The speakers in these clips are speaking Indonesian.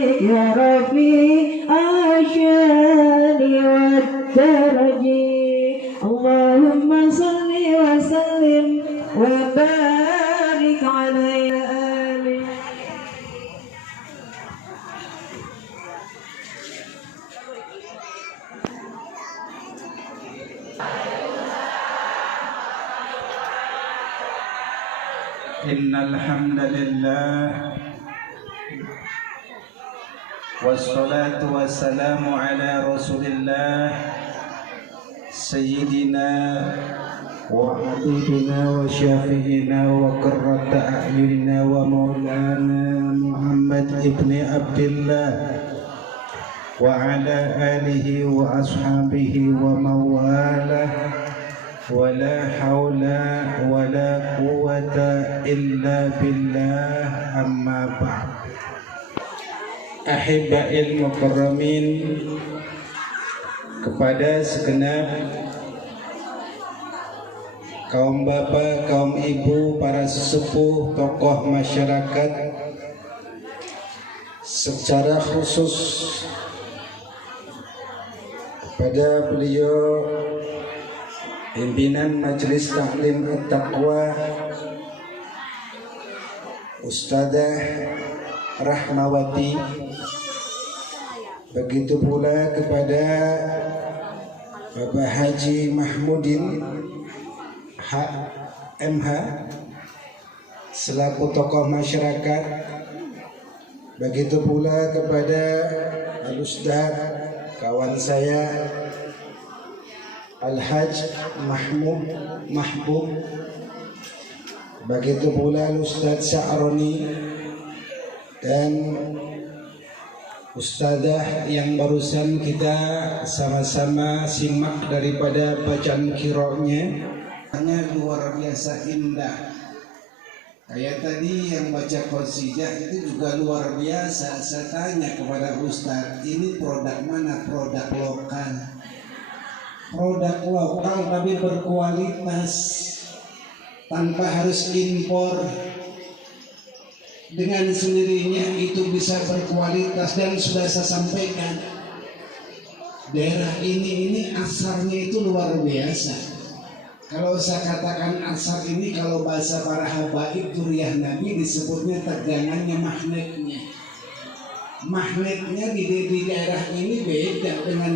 يا رفيع الشان والدرج اللهم صل وسلم وبارك عليه آله. إن الحمد لله والصلاة والسلام على رسول الله سيدنا وحبيبنا وشافينا وقرة أعيننا ومولانا محمد ابن عبد الله وعلى آله وأصحابه ومواله ولا حول ولا قوة إلا بالله أما بعد. Ahibbail mukarramin, kepada segenap kaum bapak, kaum ibu, para sesepuh, tokoh masyarakat, secara khusus kepada beliau pimpinan Majelis Taklim At-Taqwa Ustadzah Rahmawati, begitu pula kepada Bapak Haji Mahmudin MH selaku tokoh masyarakat, begitu pula kepada Al-Ustadz kawan saya Al-Haj Mahbub, begitu pula Ustadz Sya'roni dan Ustadzah yang barusan kita sama-sama simak daripada bacaan qiraatnya, hanya luar biasa indah. Kayak tadi yang baca qasidah itu juga luar biasa. Saya tanya kepada Ustadz, ini produk mana? Produk lokal. Produk lokal tapi berkualitas, tanpa harus impor. Dengan sendirinya itu bisa berkualitas. Dan sudah saya sampaikan, daerah ini asarnya itu luar biasa. Kalau saya katakan asar ini, kalau bahasa para habaib dzurriyyah Nabi disebutnya tegangannya, magnetnya di daerah ini beda dengan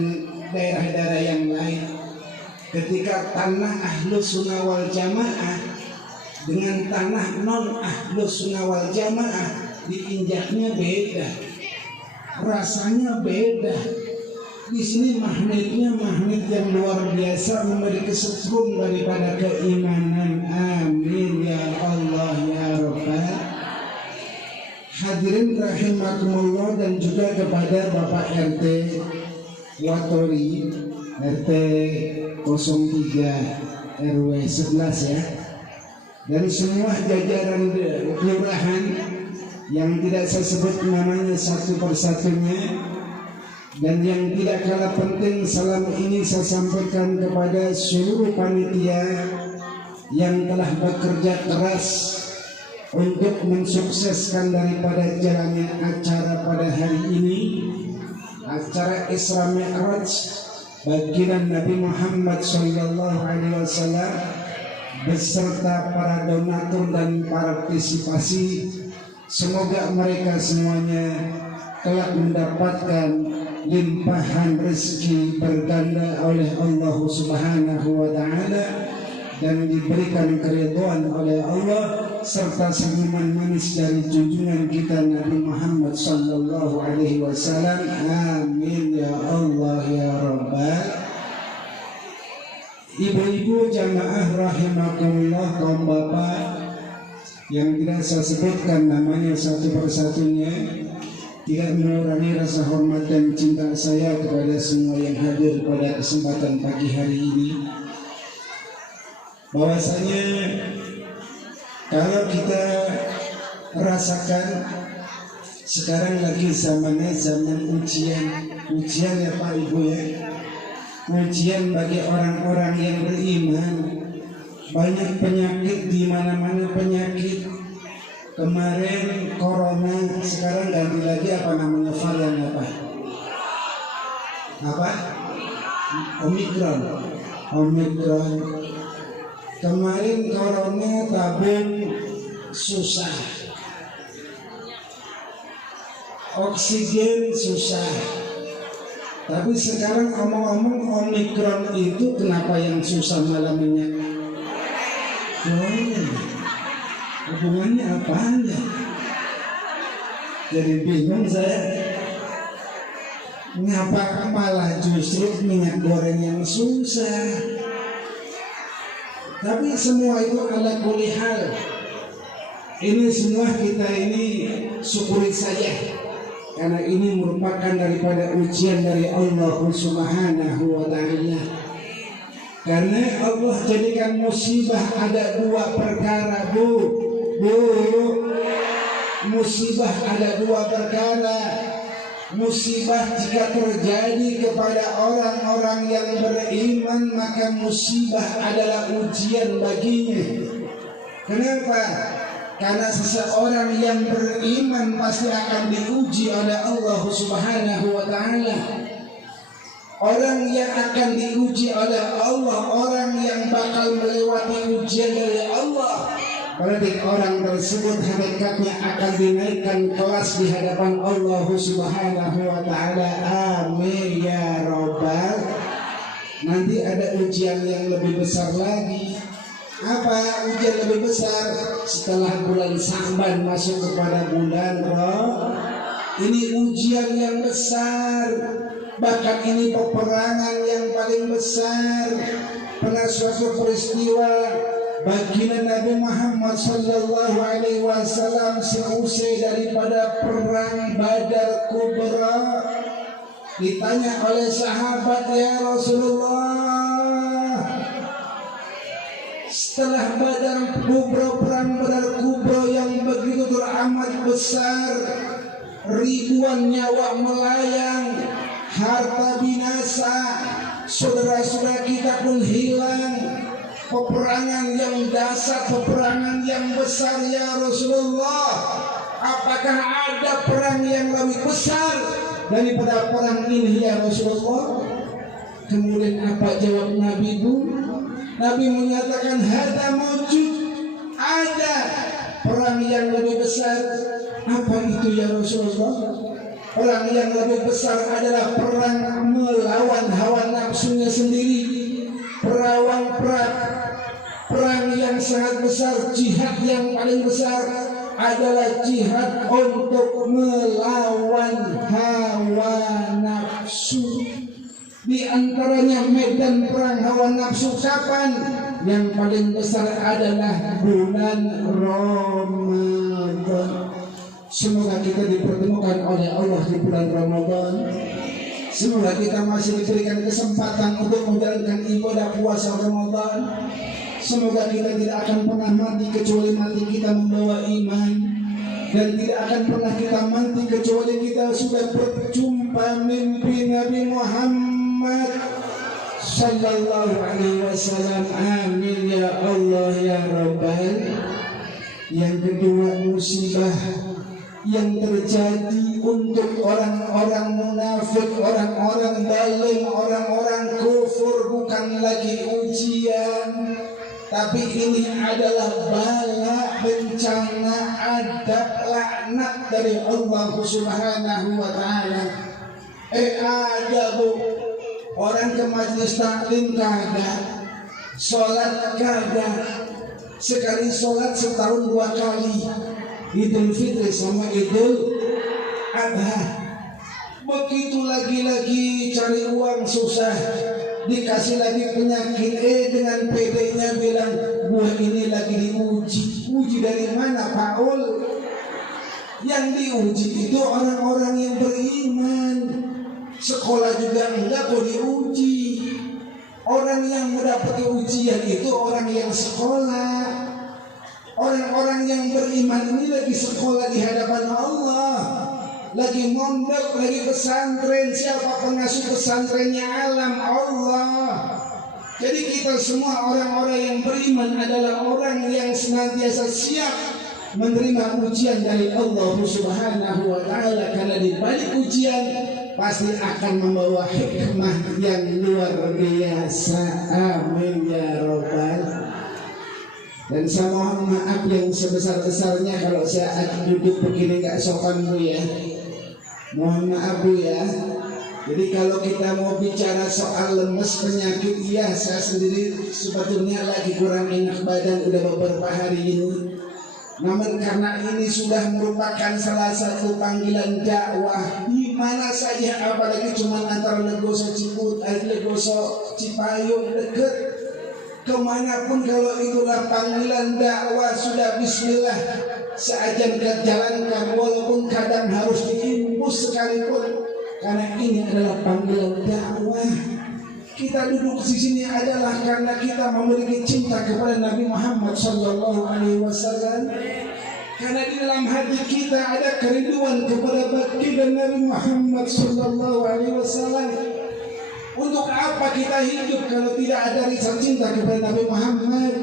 daerah-daerah yang lain. Ketika tanah Ahlus Sunnah wal Jamaah dengan tanah non Ahlus Sunnah wal Jamaah diinjaknya beda, rasanya beda. Di sini magnetnya magnet yang luar biasa, memberi kesetrum daripada keimanan. Amin ya Allah ya Rabbal. Hadirin rahimakumullah, dan juga kepada Bapak RT Watori, RT 03 RW 11 ya, dan semua jajaran kelurahan yang tidak saya sebut namanya satu persatunya. Dan yang tidak kalah penting, salam ini saya sampaikan kepada seluruh panitia yang telah bekerja keras untuk mensukseskan daripada jalannya acara pada hari ini, acara Isra Mi'raj baginda Nabi Muhammad SAW, beserta para donatur dan partisipasi. Semoga mereka semuanya telah mendapatkan limpahan rezeki berganda oleh Allah Subhanahu wa Ta'ala, dan diberikan keridhaan oleh Allah serta senyuman manis dari junjungan kita Nabi Muhammad sallallahu alaihi wasallam. Amin ya Allah ya Rabbal. Ibu-ibu jamaah rahimakumullah, kaum bapak yang tidak saya sebutkan namanya satu persatunya, tidak mengurangi rasa hormat dan cinta saya kepada semua yang hadir pada kesempatan pagi hari ini. Bahwasanya kalau kita rasakan sekarang lagi zamannya zaman ujian ya Pak Ibu ya, ujian bagi orang-orang yang beriman. Banyak penyakit, di mana-mana penyakit. Kemarin corona, sekarang ganti lagi apa namanya, varian apa? Apa? Omikron. Kemarin corona tabung susah, oksigen susah. Tapi sekarang omong-omong Omikron itu kenapa yang susah malah minyak? Hubungannya apanya? Jadi bingung saya. Ngapa malah justru minyak goreng yang susah? Tapi semua itu ala kulli hal. Ini semua kita ini syukuri saja. Karena ini merupakan daripada ujian dari Allah Subhanahu wa ta'ala. Karena Allah jadikan musibah ada dua perkara, Bu. Musibah ada dua perkara. Musibah jika terjadi kepada orang-orang yang beriman, maka musibah adalah ujian baginya. Kenapa? Karena seseorang yang beriman pasti akan diuji oleh Allah Subhanahu wa ta'ala. Orang yang akan diuji oleh Allah, orang yang bakal melewati ujian dari Allah, berarti orang tersebut hakikatnya akan dinaikkan kelas di hadapan Allah Subhanahu wa ta'ala. Amin ya Rabbal. Nanti ada ujian yang lebih besar lagi. Apa ujian lebih besar? Setelah bulan Sa'ban masuk kepada bulan ini ujian yang besar. Bahkan ini peperangan yang paling besar. Pernah suatu peristiwa baginda Nabi Muhammad sallallahu alaihi wasallam seusai daripada perang Badar Kubra, ditanya oleh sahabat, ya Rasulullah, setelah perang Badar Kubra yang begitu teramat besar, ribuan nyawa melayang, harta binasa, saudara-saudara kita pun hilang, peperangan yang dahsyat, peperangan yang besar, ya Rasulullah, apakah ada perang yang lebih besar daripada perang ini, ya Rasulullah? Kemudian apa jawab Nabi, Bu? Nabi menyatakan, hada mawjud, ada perang yang lebih besar. Apa itu, ya Rasulullah? Perang yang lebih besar adalah perang melawan hawa nafsunya sendiri. Perang yang sangat besar, jihad yang paling besar adalah jihad untuk melawan hawa nafsu. Di antaranya medan perang hawa nafsu kapan? Yang paling besar adalah bulan Ramadan. Semoga kita dipertemukan oleh Allah di bulan Ramadan. Semoga kita masih diberikan kesempatan untuk menjalankan ibadah puasa Ramadan. Semoga kita tidak akan pernah mati kecuali mati kita membawa iman, dan tidak akan pernah kita mati kecuali kita sudah berjumpa mimpi Nabi Muhammad sallallahu alaihi wasallam. Amin ya Allah ya Rabbal. Yang kedua, musibah yang terjadi untuk orang-orang munafik, orang-orang zalim, orang-orang kufur bukan lagi ujian, tapi ini adalah bala, bencana, adab, laknat dari Allah Subhanahu wa ta'ala. Ada, Bu, orang ke majelis taklim kagak, sholat kagak, sekali sholat setahun 2 kali, Idul Fitri sama Idul Adha. Begitu lagi-lagi cari uang susah, dikasih lagi penyakit, dengan PD-nya bilang, gua ini lagi diuji. Uji dari mana, Paul? Yang diuji itu orang-orang yang beriman. Sekolah juga enggak kok diuji. Orang yang mendapat ujian itu orang yang sekolah. Orang-orang yang beriman ini lagi sekolah di hadapan Allah, lagi mondok, lagi pesantren. Siapa pengasuh pesantrennya? Alam Allah. Jadi kita semua orang-orang yang beriman adalah orang yang senantiasa siap menerima ujian dari Allah Subhanahu wa taala, karena di balik ujian pasti akan membawa hikmah yang luar biasa. Amin ya robbal. Dan saya mohon maaf yang sebesar-besarnya kalau saya duduk begini gak sopan Bu ya. Mohon maaf Bu ya. Jadi kalau kita mau bicara soal lemes penyakit, iya saya sendiri sebetulnya lagi kurang enak badan udah beberapa hari ini. Namun karena ini sudah merupakan salah satu panggilan dakwah di mana saja, apalagi cuma antara Legoso Legoso Cipayung dekat, kemanapun kalau itulah panggilan dakwah sudah bismillah seajan jalankan, walaupun kadang harus diimbus sekalipun, karena ini adalah panggilan dakwah. Kita duduk di sini adalah karena kita memiliki cinta kepada Nabi Muhammad Sallallahu Alaihi Wasallam. Karena di dalam hati kita ada kerinduan kepada baginda Nabi Muhammad Sallallahu Alaihi Wasallam. Untuk apa kita hidup kalau tidak ada rasa cinta kepada Nabi Muhammad?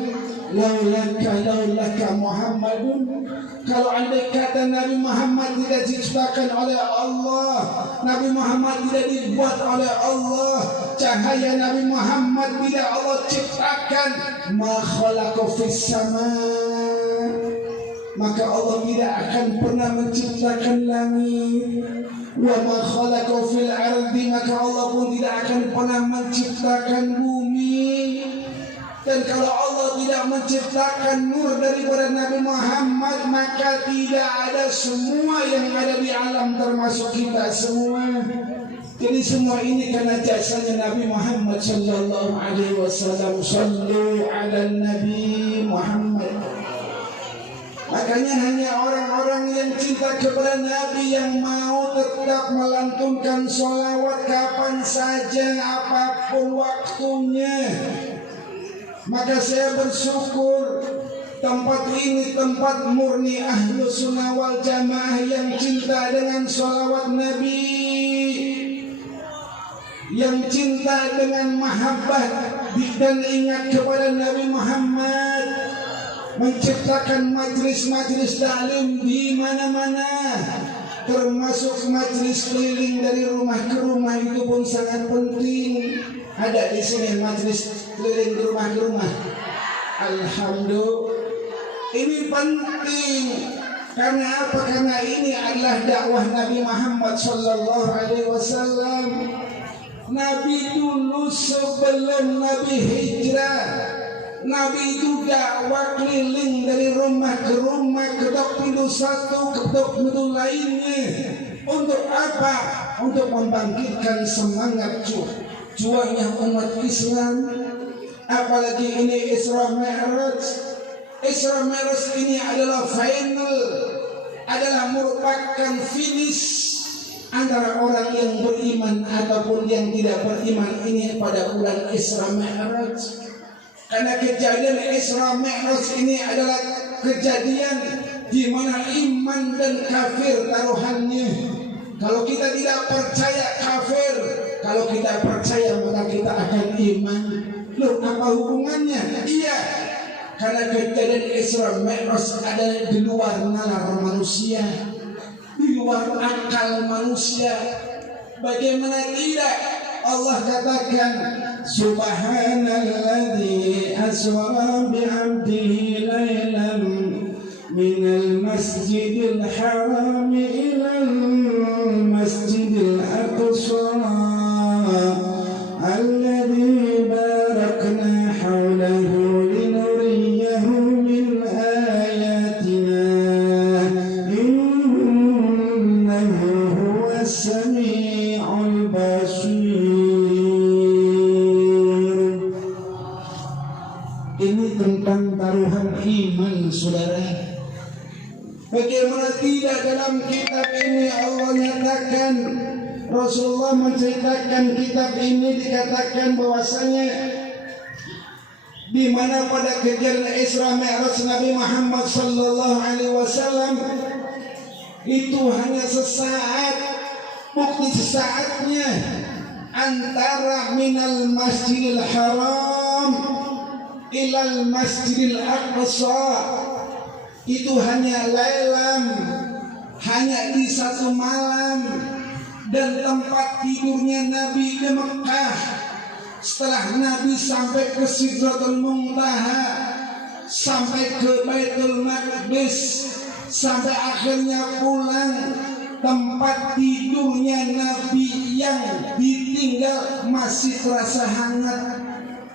Laulaka Muhammadun. Kalau andai kata Nabi Muhammad tidak diciptakan oleh Allah, Nabi Muhammad tidak dibuat oleh Allah, cahaya Nabi Muhammad tidak Allah ciptakan, ma khalaqa fis sama, maka Allah tidak akan pernah menciptakan langit. Wa ma khalaqa fil ardi, maka Allah pun tidak akan pernah menciptakan bumi. Dan kalau Allah tidak menciptakan nur daripada Nabi Muhammad, maka tidak ada semua yang ada di alam termasuk kita semua. Jadi semua ini karena jasanya Nabi Muhammad Sallallahu Alaihi Wasallam. Sallu ala Nabi Muhammad. Makanya hanya orang-orang yang cinta kepada Nabi yang mau tetap melantunkan sholawat kapan saja, apapun waktunya. Maka saya bersyukur tempat ini tempat murni ahlu sunnah wal jamaah yang cinta dengan sholawat Nabi, yang cinta dengan mahabbah dan ingat kepada Nabi Muhammad, menciptakan majlis-majlis taklim di mana-mana, termasuk majlis keliling dari rumah ke rumah, itu pun sangat penting. Ada di sini majlis keliling ke rumah. Alhamdulillah. Ini penting. Karena apa? Karena ini adalah dakwah Nabi Muhammad Sallallahu Alaihi Wasallam. Nabi dulu sebelum Nabi hijrah, Nabi itu dakwah keliling dari rumah ke rumah, ketok pintu satu, ketok pintu lainnya. Untuk apa? Untuk membangkitkan semangat juangnya umat Islam. Apalagi ini Isra Mi'raj. Isra Mi'raj ini adalah final, adalah merupakan finish antara orang yang beriman ataupun yang tidak beriman ini pada bulan Isra Mi'raj. Karena kejadian Isra Mi'raj ini adalah kejadian di mana iman dan kafir taruhannya. Kalau kita tidak percaya kafir, kalau kita percaya maka kita akan iman. Loh, apa hubungannya? Iya, karena kejadian Isra Mi'raj ada di luar nalar manusia, di luar akal manusia. Bagaimana tidak? Allah katakan, Subhanalladzi asra bi'abdihi laylan minal masjidil haram ilal masjidil aqsa alladzi barakna hawlahu linuriyahu min ayatina innahu huwas sami'ul basir. Ini tentang taruhan iman, saudara. Bagaimana tidak dalam kitab ini Allah nyatakan, Rasulullah menceritakan kitab ini dikatakan bahwasanya di mana pada kejadian Isra Mi'raj Nabi Muhammad Sallallahu Alaihi Wasallam itu hanya sesaat, bukti sesaatnya antara minal masjidil haram ilal masjidil aqsa. itu hanya lailam, hanya di satu malam, dan tempat tidurnya Nabi di Mekah. Setelah Nabi sampai ke Sidratul Muntaha, sampai ke Baitul Maqdis, sampai akhirnya pulang, tempat tidurnya Nabi yang ditinggal masih terasa hangat.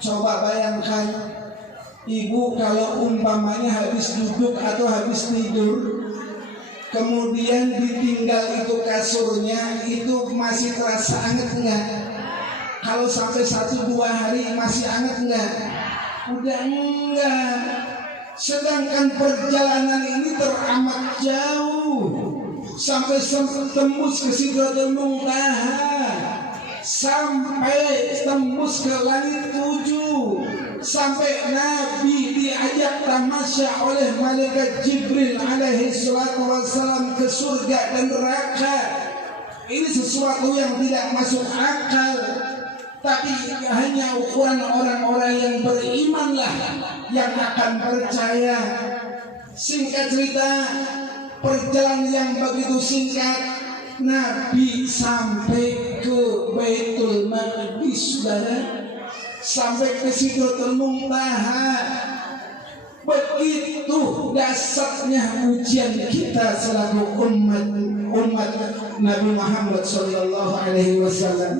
Coba bayangkan, ibu kalau umpamanya habis duduk atau habis tidur, kemudian ditinggal itu kasurnya, itu masih terasa hangat enggak? Kalau sampai 1-2 hari masih hangat enggak? Udah enggak. Sedangkan perjalanan ini teramat jauh, sampai tembus ke Sidratul Muntaha, sampai tembus ke langit 7, sampai Nabi diajak tamasya oleh malaikat Jibril alaihi salatu wassalam ke surga dan neraka. Ini sesuatu yang tidak masuk akal. Tapi hanya ukuran orang-orang yang berimanlah yang akan percaya. Singkat cerita, perjalanan yang begitu singkat, Nabi sampai ke Baitul Maqdis, saudara, sampai ke Sidratul Muntaha. Begitu dasarnya ujian kita selaku umat Nabi Muhammad sallallahu alaihi wasallam.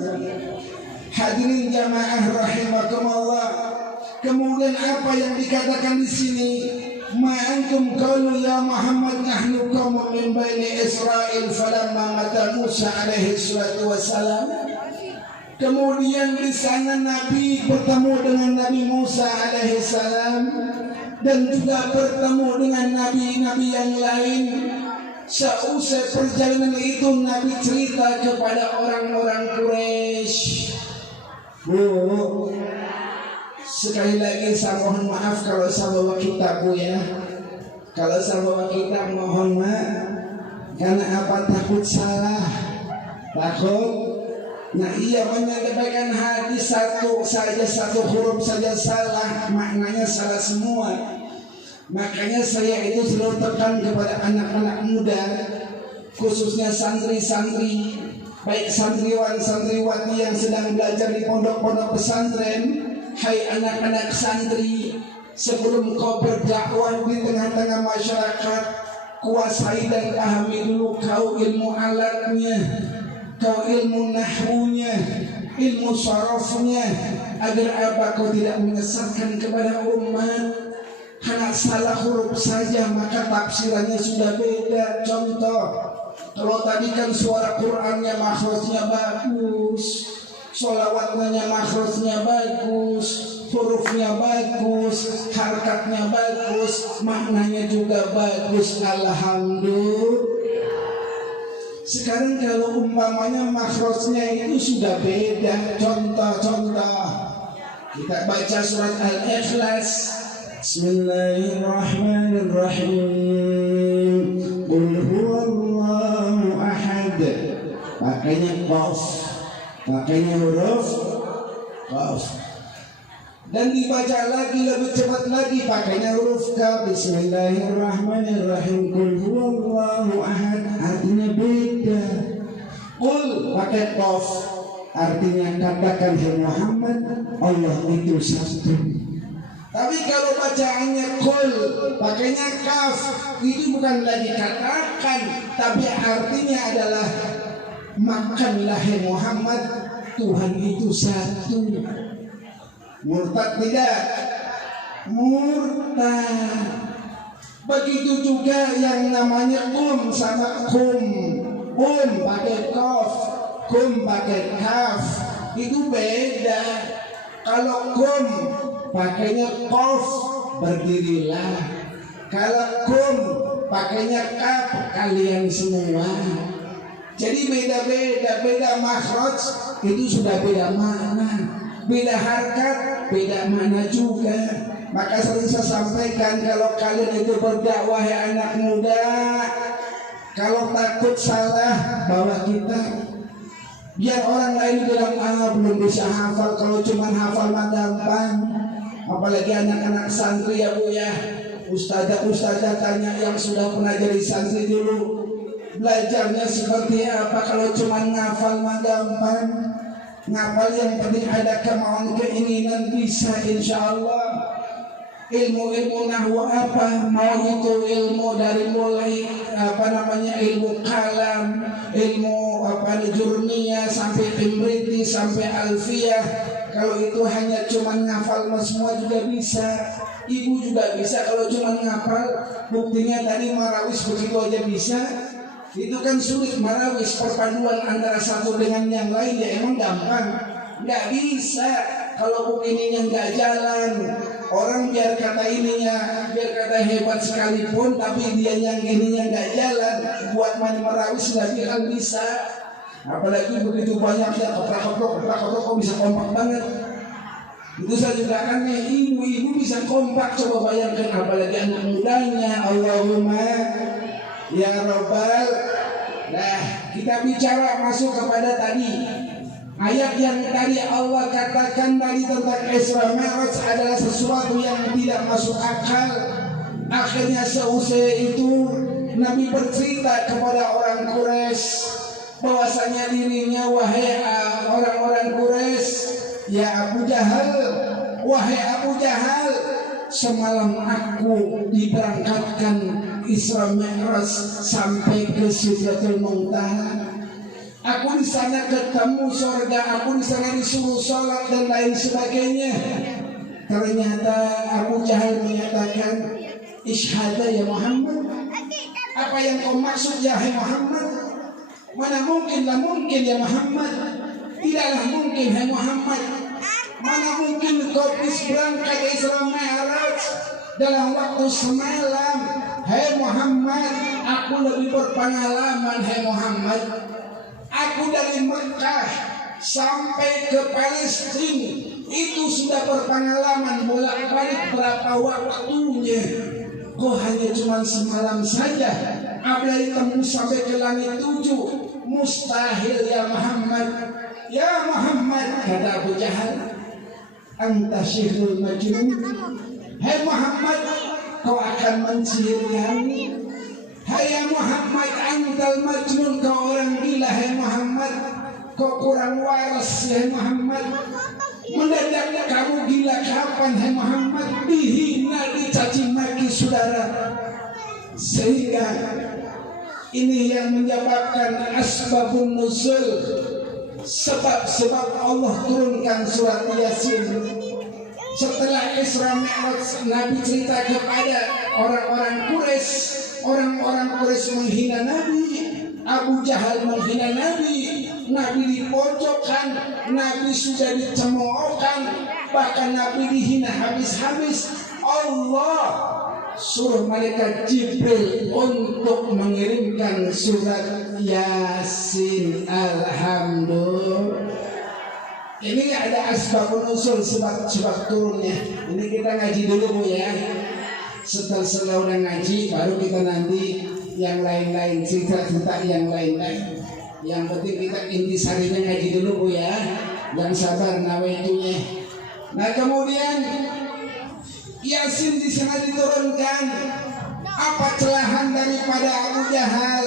Hadirin jamaah rahimakumullah. Kemudian apa yang dikatakan di sini? Ma'antum qalu ya Muhammad nahnu qaumun min bani Israil falamma mata Musa alaihi salatu wassalam. Kemudian di sana Nabi bertemu dengan Nabi Musa alaihi salam dan juga bertemu dengan nabi-nabi yang lain. Seusai perjalanan itu Nabi cerita kepada orang-orang Quraisy. Bu, sekali lagi saya mohon maaf kalau saya bawa kitab, Bu, ya. Kalau saya bawa kitab mohon maaf. Karena apa? Takut salah. Takut. Nah, iya, menyampaikan hadis satu huruf saja salah, maknanya salah semua. Makanya saya itu selalu tekan kepada anak-anak muda, khususnya santri-santri, baik santriwan santriwati yang sedang belajar di pondok-pondok pesantren. Hai anak-anak santri, sebelum kau berdakwah di tengah-tengah masyarakat, kuasai dan pahami dulu kau ilmu alatnya, kau ilmu nahwunya, ilmu sarafnya, agar apa? Kau tidak menyesatkan kepada umat. Karena salah huruf saja maka tafsirannya sudah beda. Contoh, kalau tadi kan suara Qur'annya makhrajnya bagus, sholawatnya makhrajnya bagus, hurufnya bagus, harakatnya bagus, maknanya juga bagus. Alhamdulillah. Sekarang kalau umpamanya makhrajnya itu sudah beda. Contoh, kita baca surat Al-Ikhlas. Bismillahirrahmanirrahim. Qul huwallahu ahad. Pakainya qaf, pakainya huruf qaf. Dan dibaca lagi lebih cepat lagi, pakainya huruf kaf. Bismillahirrahmanirrahim. Qul huwallahu ahad, artinya beda. Qul pakai qaf, artinya katakan hai Muhammad, Allah itu satu. Tapi kalau bacaannya qul pakainya kaf, itu bukan lagi katakan, tapi artinya adalah makanlah hai Muhammad, Tuhan itu satu. Murtad tidak? Murtad. Begitu juga yang namanya sama kum pakai qaf, kum pakai kaf, itu beda. Kalau kum pakainya qaf, berdirilah. Kalau kum pakainya kaf, kalian semua. Jadi beda makhraj, itu sudah beda makna, beda harkat, beda makna juga. Maka sering saya sampaikan, kalau kalian itu berdakwah ya anak muda, kalau takut salah bawa kitab. Biar orang lain bilang belum bisa hafal. Kalau cuma hafal mah gampang. Apalagi anak-anak santri ya Bu ya. Ustazah tanya yang sudah pernah jadi santri dulu, belajarnya seperti apa? Kalau cuma ngafal mah gampang. Ngapal yang penting ada kemauan keinginan bisa insya Allah. Ilmu nahwu apa? Mau itu ilmu dari mulai ilmu kalam, ilmu jurmiyah sampai imriti sampai alfiyah. Kalau itu hanya cuma ngafal semua juga bisa. Ibu juga bisa kalau cuma ngafal. Buktinya tadi marawis begitu aja bisa. Itu kan sulit marawis, perpaduan antara satu dengan yang lain ya emang gampang. Nggak bisa kalau buku ininya nggak jalan. Orang biar kata hebat sekalipun, tapi dia yang ininya nggak jalan, buat marawis nggak bilang bisa. Apalagi begitu banyaknya koprak-koprok kok bisa kompak banget. Itu saya juga aneh, ibu-ibu bisa kompak, coba bayangkan apalagi anak mudanya. Allahumma ya Rabbal. Nah, kita bicara masuk kepada tadi ayat yang tadi Allah katakan tadi tentang Isra Mi'raj adalah sesuatu yang tidak masuk akal. Akhirnya seusai itu Nabi bercerita kepada orang Quraisy bahwasanya dirinya, wahai orang-orang Quraisy, ya Abu Jahal, wahai Abu Jahal, semalam aku diberangkatkan Isra Mi'raj sampai ke Sidratul Muntaha. Aku di sana ketemu surga, aku di sana disuruh sholat dan lain sebagainya. Ternyata Abu Jahal menyatakan, "Ishhada ya Muhammad." Apa yang kau maksud ya Muhammad? Mana mungkinlah mungkin ya Muhammad. Tidaklah mungkin hai Muhammad. Mana mungkin kau bisa berangkat Isra Mi'raj dalam waktu semalam. Hai Muhammad, aku lebih berpengalaman hai Muhammad. Aku dari Mekah sampai ke Palestina itu sudah berpengalaman bolak-balik berapa waktunya. Kau hanya cuma semalam saja, apalagi tembus sampai ke langit 7. Mustahil ya Muhammad. Ya Muhammad, kata Abu Jahal, anta syihrul majnun. Hai Muhammad, kau akan mensihir kami. Hai Muhammad, antal majnun, kau orang gila. Hai Muhammad, kau kurang waras. Hai Muhammad, mendadak kamu gila kapan? Hai Muhammad, dihina, dicaci maki saudara. Sehingga ini yang menyebabkan asbabun nuzul, sebab Allah turunkan surat Yasin. Setelah Isra Mi'raj, Nabi cerita kepada orang-orang Quraisy. Orang-orang Quraisy menghina Nabi, Abu Jahal menghina Nabi, Nabi dipojokkan, Nabi sudah dicemoohkan, bahkan Nabi dihina habis-habis. Allah suruh malaikat Jibril untuk mengirimkan surat Yasin. Alhamdulillah. Ini ada asbabun nuzul, sebab turunnya. Ini kita ngaji dulu Bu ya. Setelah udah ngaji baru kita nanti yang lain-lain, cerita-cerita yang lain-lain. Yang penting kita intisarinya ngaji dulu Bu ya. Yang sabar nawaitunya. Nah kemudian Yasin di sana diturunkan. Apa celahan daripada Abu Jahal?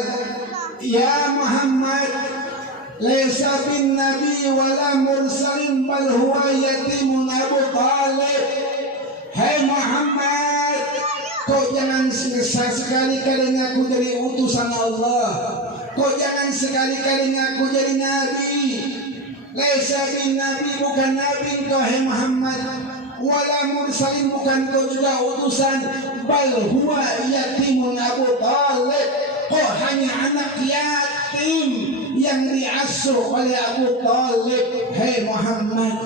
Ya Muhammad, laisa bin nabi wala mursalin bal huwa yatimun Abu Talib. Hai Muhammad, kau jangan sekali-kali ngaku jadi utusan Allah. Kau jangan sekali-kali ngaku jadi nabi. Laisa bin nabi, bukan nabi kau hai Muhammad. Wala mursalin, bukan kau juga utusan. Bal huwa yatimun Abu Talib, kau hanya anak yatim yang diasuh oleh Abu Talib. Hai Muhammad,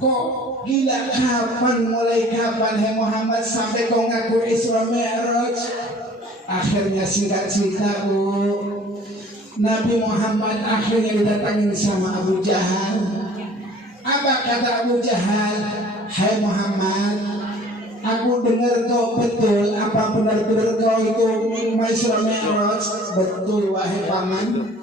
kok gila kapan, mulai kapan hai Muhammad sampai kau ngaku Isra Mi'raj? Akhirnya singkat cerita Bu, Nabi Muhammad akhirnya didatangin sama Abu Jahal. Apa kata Abu Jahal? Hai Muhammad, aku dengar kau betul. Apa benar-benar kau itu Isra Mi'raj? Betul wahai paman.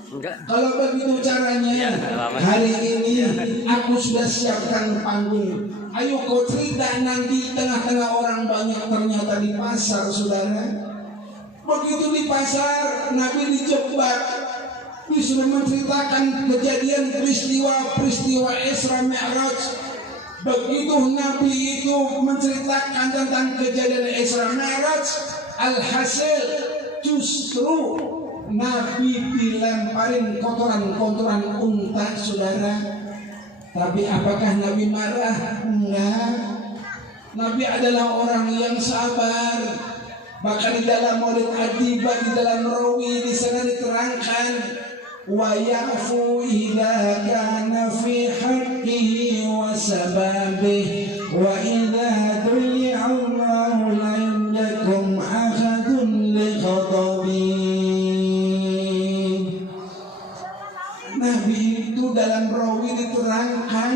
Kalau begitu caranya, hari ini aku sudah siapkan panggung. Ayo kau cerita nanti tengah-tengah orang banyak ternyata di pasar, saudara. Begitu di pasar, Nabi dijebak, disuruh menceritakan kejadian peristiwa Isra Mi'raj. Begitu Nabi itu menceritakan tentang kejadian Isra Mi'raj, alhasil justru Nabi dilemparin kotoran-kotoran unta, saudara. Tapi apakah Nabi marah? Enggak. Nabi adalah orang yang sabar. Bahkan di dalam Maulid Adibah, di dalam Rawi di sana diterangkan, wa ya'fu idza kana fi haqqihi wa sababihi wa idza du'i'a Allahu la yakum ahadun li ghadabihi. Nabi itu dalam Rawi diterangkan,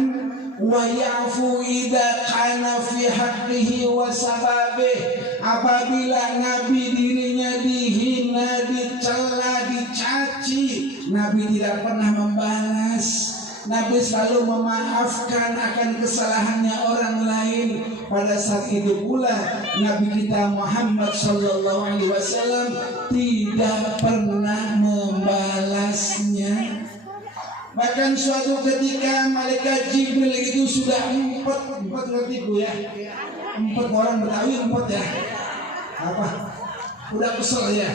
wa ya'fu idza kana fi haqqihi wa sababihi. Apabila Nabi dirinya dihina, dicela, dicaci, Nabi tidak pernah membalas. Nabi selalu memaafkan akan kesalahannya orang lain. Pada saat itu pula Nabi kita Muhammad sallallahu alaihi wasallam tidak pernah membalasnya. Bahkan suatu ketika malaikat Jibril itu sudah empat ngerti Bu ya, 4 orang Betawi 4 ya, apa udah kesel ya,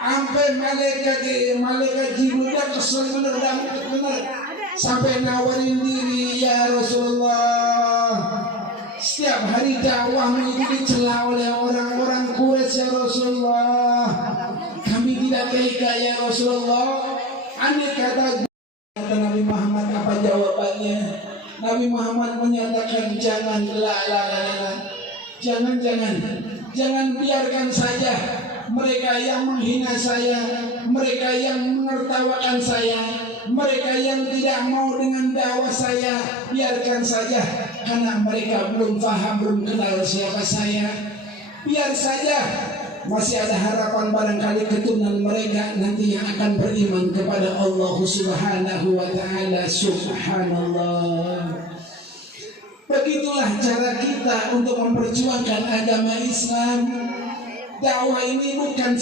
sampai malaikat Jibril udah kesel bener, sampai nawarin diri, ya Rasulullah, setiap hari dakwahmu itu dicela oleh orang-orang Quraisy ya Rasulullah, kami tidak tega ya Rasulullah. Andai kata Nabi Muhammad, apa jawabannya? Nabi Muhammad menyatakan jangan, jangan biarkan saja mereka yang menghina saya, mereka yang menertawakan saya, mereka yang tidak mau dengan dakwah saya, biarkan saja, karena mereka belum paham, belum kenal siapa saya. Biar saja, masih ada harapan barangkali keturunan mereka nanti yang akan beriman kepada Allah Subhanahu wa ta'ala. Subhanallah. Begitulah cara kita untuk memperjuangkan agama Islam. Dakwah ini bukan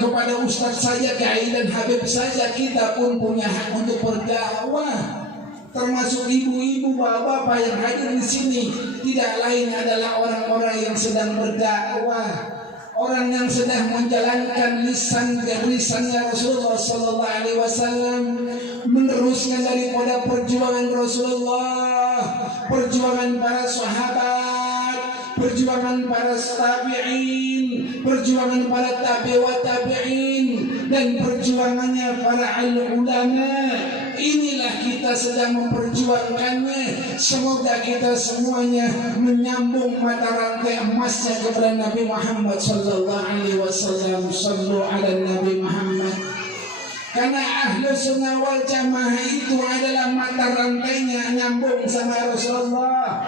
kepada ustaz saja, kiai dan habib saja. Kita pun punya hak untuk berdakwah. Termasuk ibu-ibu, bapak-bapak yang hadir di sini, tidak lain adalah orang-orang yang sedang berdakwah. Orang yang sedang menjalankan lisannya Rasulullah sallallahu alaihi wasallam, meneruskan daripada perjuangan Rasulullah, perjuangan para sahabat, perjuangan para tabi'in, perjuangan para tabi'in, dan perjuangannya para ulama. Inilah kita sedang memperjuangkannya. Semoga kita semuanya menyambung mata rantai emasnya kepada Nabi Muhammad sallallahu alaihi wasallam. Sallu ala Nabi Muhammad. Karena Ahlus Sunnah wal Jamaah itu adalah mata rantainya nyambung sama Rasulullah.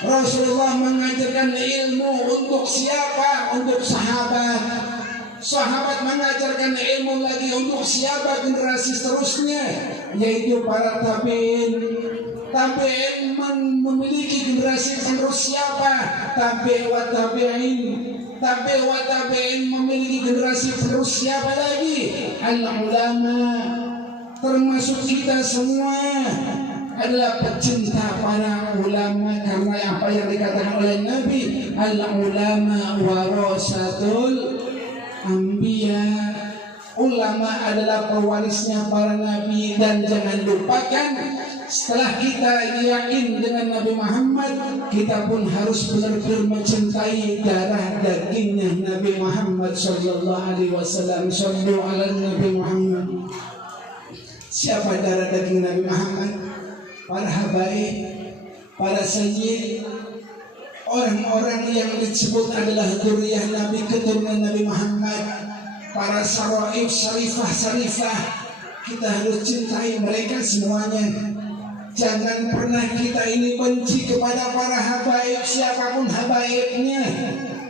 Rasulullah mengajarkan ilmu untuk siapa? Untuk sahabat. Sahabat mengajarkan ilmu lagi untuk siapa? Generasi seterusnya, yaitu para tabi'in. Tabi'in memiliki generasi penerus siapa? Tabi' wa tabi'in. Tabi' wa tabi'in memiliki generasi penerus siapa lagi? Al-ulama. Termasuk kita semua adalah pecinta para ulama, karena apa yang dikatakan oleh Nabi, al-ulama warasatul Ambiya. Ulama adalah pewarisnya para nabi. Dan jangan lupakan, setelah kita yakin dengan Nabi Muhammad, kita pun harus benar-benar mencintai darah dagingnya Nabi Muhammad sallallahu alaihi wasallam. Sallu ala Nabi Muhammad. Siapa darah daging Nabi Muhammad? Para habaib, para sayyid, orang-orang yang disebut adalah dzurriyyah Nabi, keturunan Nabi Muhammad, para saraif syarifah, kita harus cintai mereka semuanya. Jangan pernah kita ini benci kepada para habaib, siapapun habaibnya,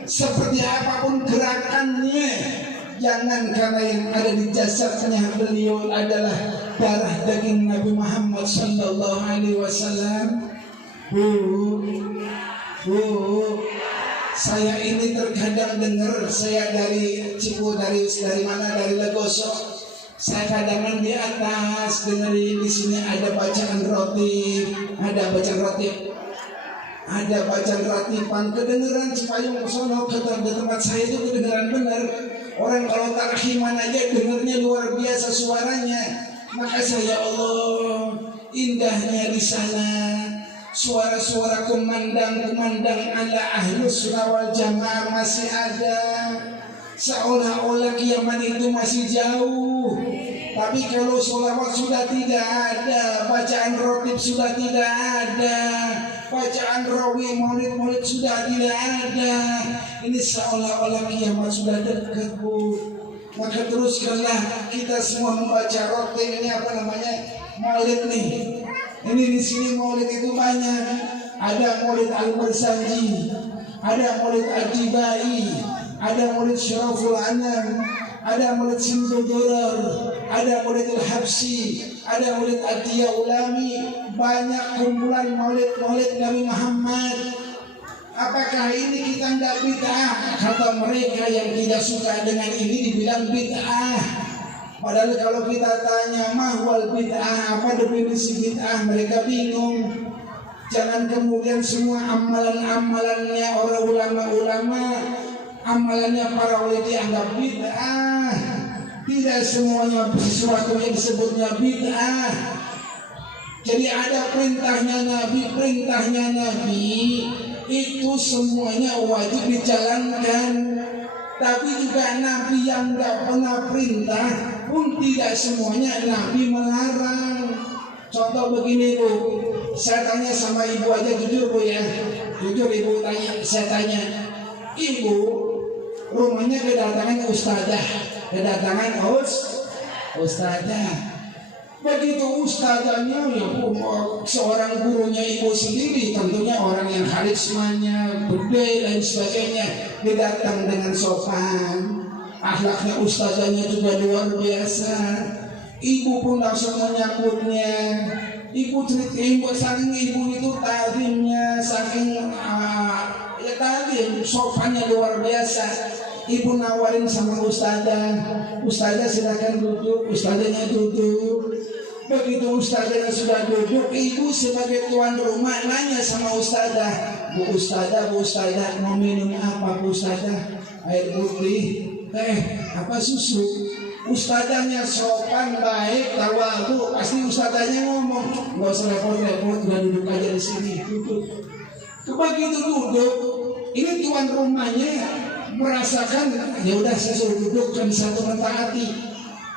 seperti apapun gerakannya. Jangan, karena yang ada di jasadnya beliau adalah darah daging Nabi Muhammad sallallahu alaihi wasallam. Bu, saya ini terkadang dengar, saya dari Cipu, dari mana, dari Legoso. Saya kadang di atas dengerin di sini ada bacaan roti, ada bacaan ratipan, kedengeran Cipayung sono ke tempat saya itu kedengeran benar. Orang kalau tarhiman aja dengernya luar biasa suaranya. Maka saya Allah, indahnya di sana. Suara-suara kumandang ala ahlus sunnah wal jamaah masih ada. Seolah-olah kiamat itu masih jauh. Tapi kalau sholawat sudah tidak ada, bacaan rotib sudah tidak ada, bacaan rawi maulid sudah tidak ada. Ini seolah-olah kiamat sudah dekat, Bu. Maka teruskanlah kita semua membaca rotib ini maulid nih. Ini di sini maulid itu banyak. Ada maulid Al-Barsanji, ada maulid Al-Tibai, ada maulid Syaraful Anam, ada maulid Simdul Durar, ada maulid Al-Habsi, ada maulid Atiyah Ulami. Banyak kumpulan maulid Nabi Muhammad. Apakah ini kita tidak bid'ah? Kata mereka yang tidak suka dengan ini dibilang bid'ah. Padahal kalau kita tanya mahwal bid'ah, apa definisi bid'ah, mereka bingung. Jangan kemudian semua amalan-amalannya orang ulama-ulama, amalannya para wali dianggap bid'ah. Tidak semuanya sesuatu yang disebutnya bid'ah. Jadi ada perintahnya Nabi itu semuanya wajib dijalankan. Tapi juga Nabi yang tidak pernah perintah pun tidak semuanya Nabi melarang. Contoh begini, Bu, saya tanya sama ibu aja, jujur Bu ya, jujur ibu saya tanya, ibu rumahnya kedatangan ustazah, ustazah. Begitu ustazahnya ya seorang gurunya ibu sendiri, tentunya orang yang karismanya gede dan sebagainya, dia datang dengan sopan, akhlaknya ustazahnya juga luar biasa. Ibu pun langsung menyambutnya. Ibu saking ibu itu tadimnya, saking sopannya luar biasa. Ibu nawarin sama ustazah silakan duduk, ustazahnya duduk. Begitu ustazahnya sudah duduk, ibu sebagai tuan rumah nanya sama ustazah, Bu ustazah mau minum apa Bu ustazah? Air putih, apa susu? Ustazahnya sopan, baik, tawadhu, pasti ustazahnya ngomong, nggak usah repot-repot, udah duduk aja di sini, duduk. Begitu duduk, ini tuan rumahnya merasakan, ya udah saya suruh duduk, kan satu mentaati.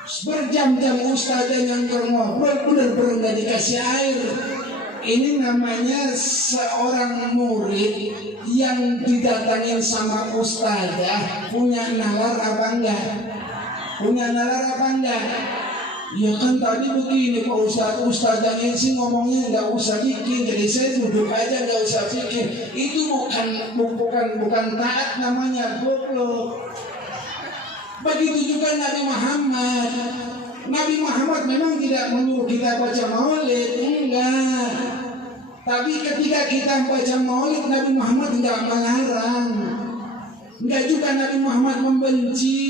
Berjam-jam ustazah yang ngobrol, benar-benar nggak dikasih air. Ini namanya seorang murid yang didatangin sama ustazah punya nalar apa enggak? Ya kan tadi begini Pak ustazahnya sih ngomongnya nggak usah bikin, jadi saya duduk aja nggak usah bikin. Itu bukan taat, namanya goblok. Begitu juga Nabi Muhammad memang tidak menyuruh kita baca maulid, enggak. Tapi ketika kita baca maulid, Nabi Muhammad tidak melarang. Enggak juga Nabi Muhammad membenci.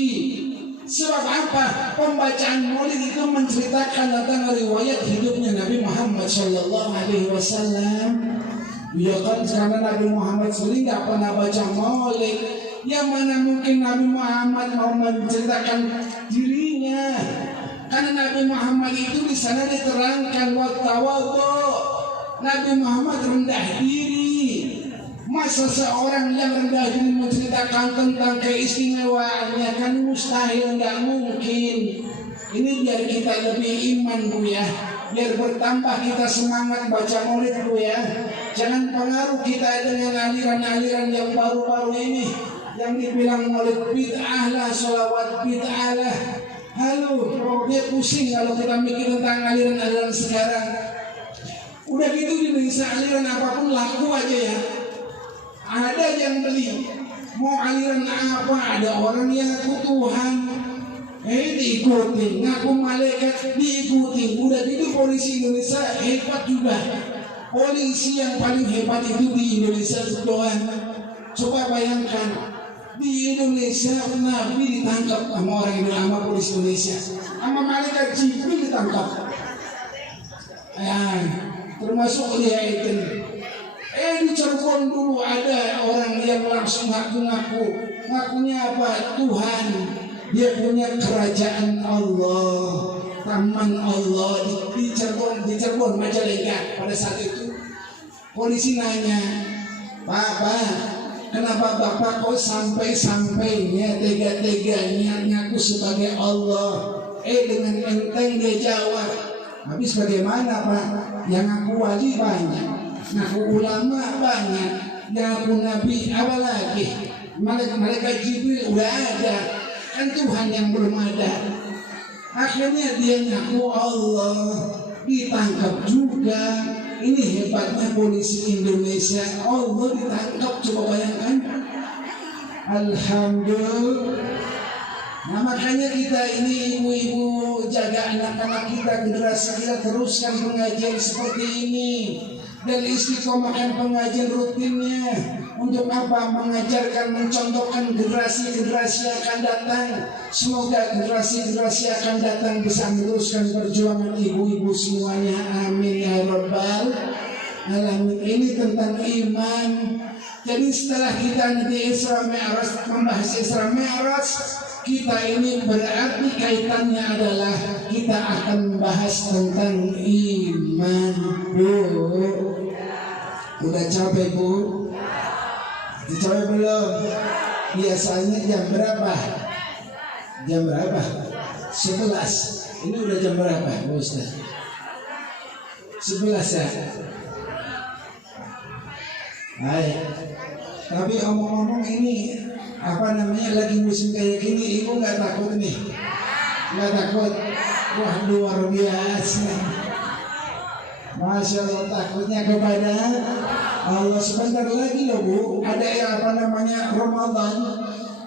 Sebab apa? Pembacaan maulid itu menceritakan tentang riwayat hidupnya Nabi Muhammad SAW. Ya kan, karena Nabi Muhammad sendiri nggak pernah baca maulid. Yang mana mungkin Nabi Muhammad mau menceritakan dirinya? Karena Nabi Muhammad itu di sana diterangkan wattawadhu. Nabi Muhammad rendah diri. Masa seorang yang rendah diri menceritakan tentang keistimewaannya, kan mustahil, nggak mungkin. Ini biar kita lebih iman, Bu ya. Biar bertambah kita semangat baca maulid, Bu ya. Jangan pengaruh kita dengan aliran-aliran yang baru-baru ini, yang dibilang maulid bid'ah lah, sholawat bid'ah lah. Halo, dia pusing kalau kita mikir tentang aliran-aliran sekarang. Udah gitu di Indonesia aliran apapun laku aja ya. Ada yang beli. Mau aliran apa, ada orang yang ngaku Tuhan, diikutin, ngaku malaikat, diikutin. Udah gitu polisi Indonesia hebat juga. polisi yang paling hebat itu di Indonesia doang. Coba bayangkan di Indonesia Nabi ditangkap sama orang Indonesia, sama polisi Indonesia, sama malaikat Jibril ditangkap. Ya, termasuk dia itu. Di Cirebon dulu ada orang yang langsung ngakunya apa? Tuhan. Dia punya kerajaan Allah, taman Allah di Cirebon Majalengka. Pada saat itu polisi nanya, Pak, kenapa Bapak kok sampai-sampainya tega-teganya ngaku sebagai Allah? Dengan enteng dia jawab, habis bagaimana Pak? Yang ngaku wali banyak, ngaku ulama banyak, ngaku nabi apa lagi? Malaikat Jibril udah ada, kan Tuhan yang belum ada. Akhirnya dia ngaku Allah, ditangkap juga. Ini hebatnya polisi Indonesia, Allah ditangkap, coba bayangkan. Alhamdulillah. Nah makanya kita ini ibu-ibu jaga anak-anak kita, generasi kita, teruskan pengajian seperti ini dan istiqomahkan pengajian rutinnya. Untuk apa? Mengajarkan, mencontohkan generasi-generasi yang akan datang. Semoga generasi-generasi akan datang bisa meneruskan perjuangan ibu-ibu semuanya. Amin ya rabbal alamin. Ini tentang iman. Jadi setelah kita nanti Isra Mi'raj, membahas Isra Mi'raj, kita ini berarti kaitannya adalah kita akan membahas tentang iman. Bu, udah capek Bu? Dicoba belum? Biasanya jam berapa? Jam berapa? 11. Ini udah jam berapa, Pak Ustaz? 11 ya? Baik. Tapi omong-omong ini apa namanya, lagi musim kayak gini, ibu nggak takut nih? Nggak takut? Wah luar biasa. Masya Allah, takutnya kepada Allah. Sebentar lagi loh Bu, ada yang apa namanya Ramadan.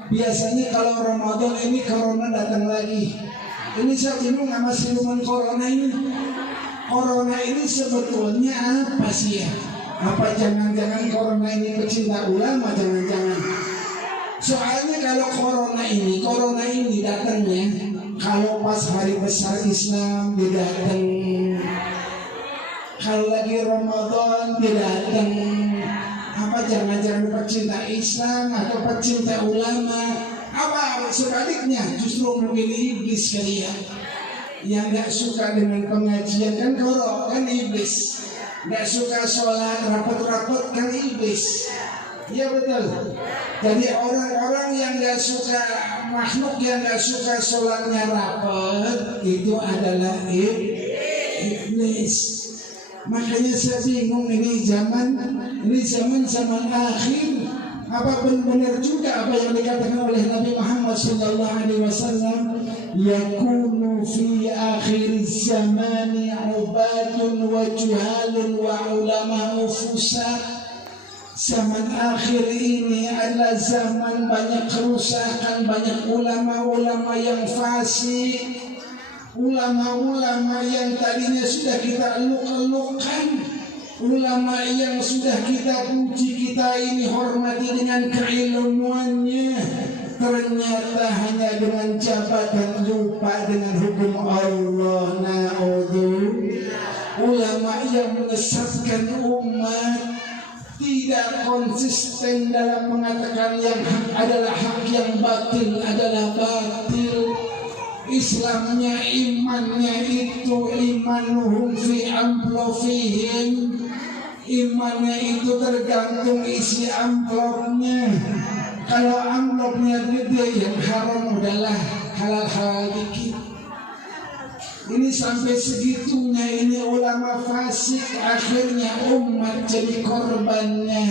Biasanya kalau Ramadan ini corona datang lagi. Ini saya bingung sama siluman corona ini. Corona ini sebetulnya apa sih ya? Apa jangan-jangan corona ini pecinta ulama? Jangan-jangan. Soalnya kalau corona ini datangnya kalau pas hari besar Islam dia datang. Kalau lagi Ramadan dia datang. Apa jangan-jangan pecinta Islam atau pecinta ulama? Apa sebaliknya justru memilih iblis kali ya? Yang gak suka dengan pengajian kan kan iblis. Gak suka sholat rapot-rapot kan iblis. Iya betul. Jadi orang-orang yang gak suka, makhluk yang gak suka sholatnya rapot, itu adalah iblis. Makanya saya bingung, ini zaman akhir. Apa benar juga apa yang dikatakan oleh Nabi Muhammad SAW? Yakunu fi akhir zamani ubadun wa juhalun wa ulama ufusat. Zaman akhir ini adalah zaman banyak kerusakan, banyak ulama-ulama yang fasik, ulama-ulama yang tadinya sudah kita eluk-elukkan, ulama yang sudah kita puji, kita ini hormati dengan keilmuannya, ternyata hanya dengan jabatan lupa dengan hukum Allah. Na'udzubillah. Ulama yang menyesatkan umat, tidak konsisten dalam mengatakan yang hak adalah hak, yang batil adalah batil. Islamnya, imannya itu imanuhum fi amplofihim. Imannya itu tergantung isi amplopnya. Kalau amplopnya gede, yang haram udahlah halal-halal dikit. Ini sampai segitunya ini ulama fasik, akhirnya umat jadi korbannya.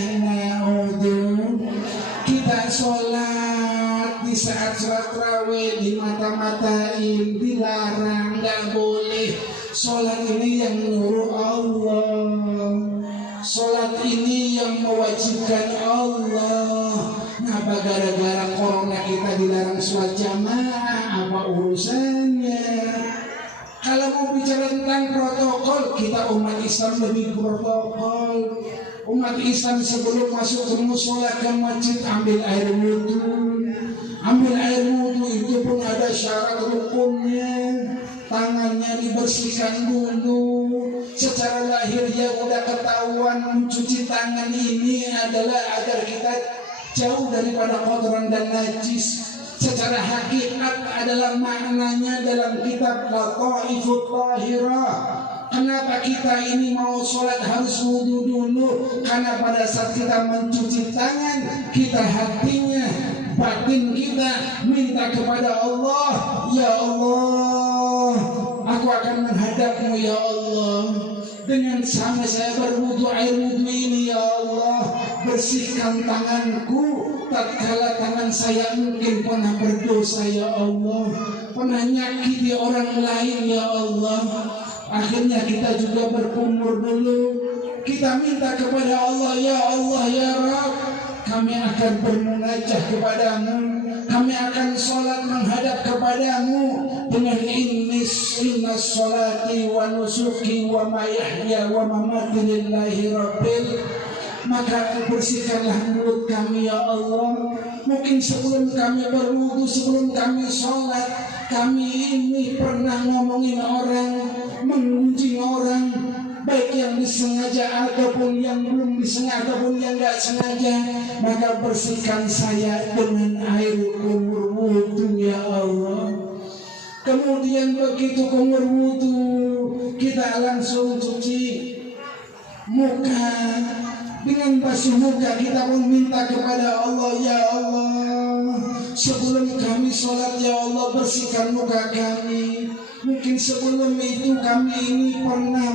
Kita sholat di saat sholat raweh di mata-matain, dilarang, nggak boleh. Sholat ini yang nyuruh Allah, sholat ini yang mewajibkan Allah. Apa gara-gara corona kita dilarang sholat jamaah? Apa urusannya? Kalau mau bicara tentang protokol, kita umat Islam lebih protokol. Umat Islam sebelum masuk ke musola ke masjid ambil air wudhu. Ambil air wudhu itu pun ada syarat rukunnya. Tangannya dibersihkan dulu. Secara lahir yang udah ketahuan mencuci tangan ini adalah agar kita jauh daripada kotoran dan najis. Secara hakikat adalah maknanya dalam kitab Lataifut Thahirah. Kenapa kita ini mau sholat harus wudhu dulu? Karena pada saat kita mencuci tangan, kita hatinya, batin kita minta kepada Allah, ya Allah, aku akan menghadapmu ya Allah. Dengan sama saya berwudhu air wudhu ini ya Allah, bersihkan tanganku tatkala tangan saya mungkin pernah berdosa ya Allah, pernah nyakiti orang lain ya Allah. Akhirnya kita juga berkumur dulu. Kita minta kepada Allah, ya Allah ya Rabb, kami akan bermunajah kepadamu, kami akan sholat menghadap kepadamu dengan inna sholati wa nusuki wa mayahya wa mamati lillahi rabbil. Maka bersihkanlah mulut kami ya Allah. Mungkin sebelum kami berwudu, sebelum kami sholat, kami ini pernah ngomongin orang, mengunjing orang, baik yang disengaja ataupun yang belum disengaja ataupun yang gak sengaja. Maka bersihkan saya dengan air kumur wudu ya Allah. Kemudian begitu kumur wudu, kita langsung cuci muka. Dengan basuh muka kita pun minta kepada Allah, ya Allah, sebelum kami sholat ya Allah bersihkan muka kami. Mungkin sebelum itu kami ini pernah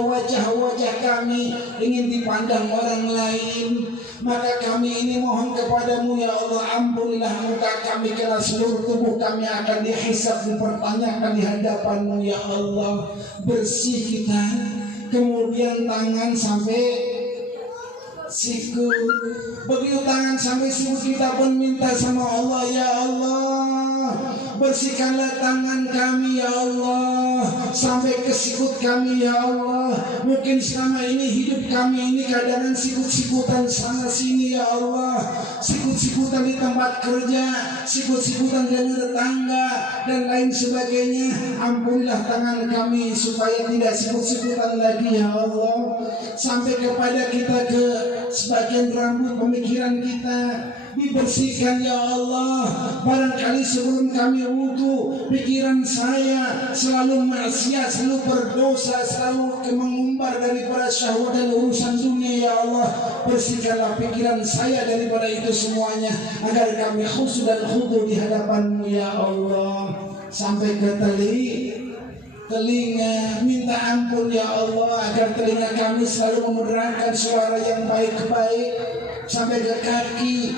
wajah-wajah kami ingin dipandang orang lain. Maka kami ini mohon kepadamu ya Allah, ampunilah muka kami, karena seluruh tubuh kami akan dihisab, dipertanyakan di hadapanmu ya Allah. Bersih kita. Kemudian tangan sampai siku. Begitu tangan sampai siku kita pun minta sama Allah, ya Allah, bersihkanlah tangan kami ya Allah sampai ke sikut kami ya Allah. Mungkin selama ini hidup kami ini kadang sikut-sikutan sana sini ya Allah, sikut-sikutan di tempat kerja, sikut-sikutan dengan tetangga dan lain sebagainya. Ampunilah tangan kami supaya tidak sikut-sikutan lagi ya Allah. Sampai kepada kita ke sebagian rambut pemikiran kita dibersihkan ya Allah. Barangkali sebelum kami wudhu, pikiran saya selalu maksiat, selalu berdosa, selalu mengumbar daripada syahwat dan urusan dunia ya Allah. Bersihkanlah pikiran saya daripada itu semuanya, agar kami khusyuk dan khudu di hadapanmu ya Allah. Sampai ke telinga, minta ampun ya Allah agar telinga kami selalu memudarkan suara yang baik-baik. Sampai ke kaki